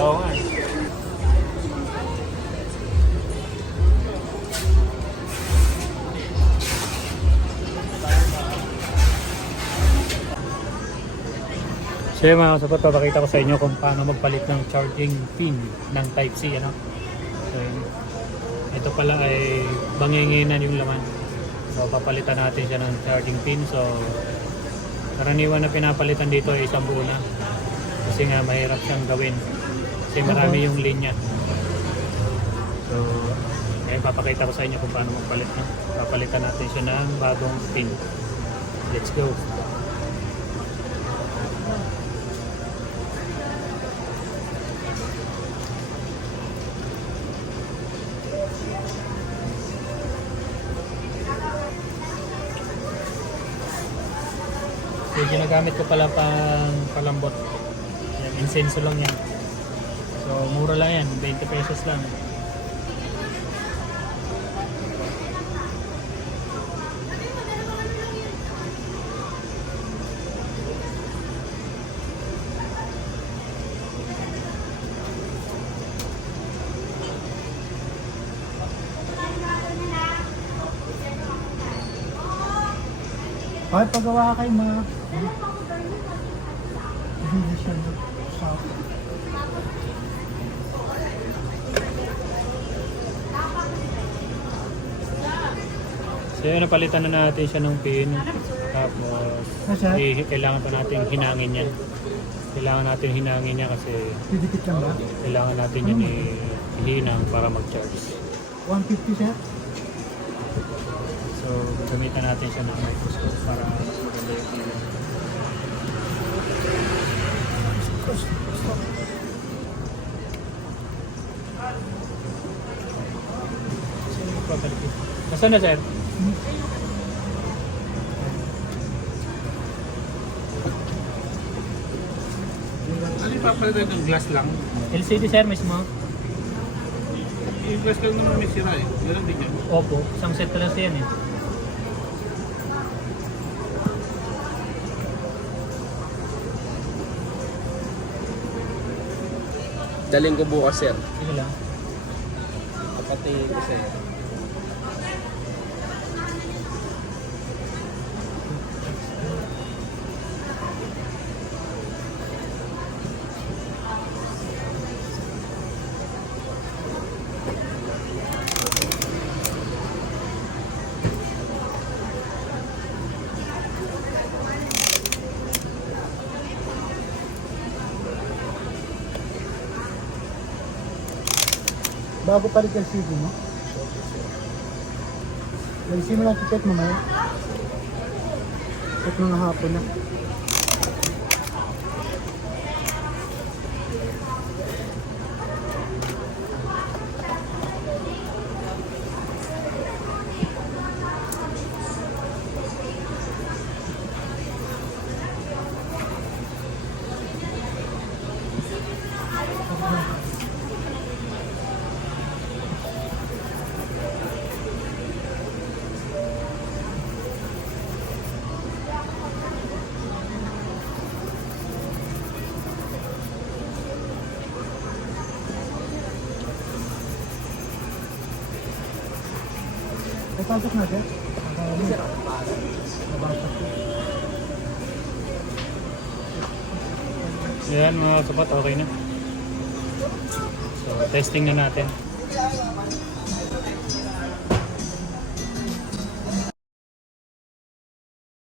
Oo nga. So yun mga kasapat, papakita ko sa inyo kung paano magpalit ng charging pin ng Type-C. Ano? So yun. Ito pala ay banginginan yung laman. So papalitan natin siya ng charging pin. So karaniwan na pinapalitan dito ay isang buo na. Kasi nga mahirap siyang gawin. Kasi marami yung linya. So ngayon papakita ko sa inyo kung paano magpalit na. Papalitan natin siya ng bagong pin. Let's go! So, ginagamit ko pala pang palambot. Yan, insenso lang yan. So, mura lang yan. 20 pesos lang. Ay, paggawa kayo mga... Hindi siya sa... So, yun, napalitan na natin siya ng pin. Tapos, kailangan pa natin hinangin yan. Kailangan natin hinangin niya kasi Didikit lang ba? kailangan natin yan ihinang para mag-charge. 150 sir? So, gamitan natin siya ng microscope para maganda yung ilaw. Nasaan na, sir? Ano yung papalitan ng glass lang? LCD, sir, mismo? Yung glass lang naman may sira eh. Meron din yan. Opo, isang set lang siya yan eh. Daling ko bukas, sir. Sige lang. Kapatid ko sa'yo. Bago pa rin yung CD mo? Lalisin mo lang ticket mo ngayon. Check mo nga hapon na. Ay, pasok na sir. Ayan mga kapat, okay na. So, testing na natin.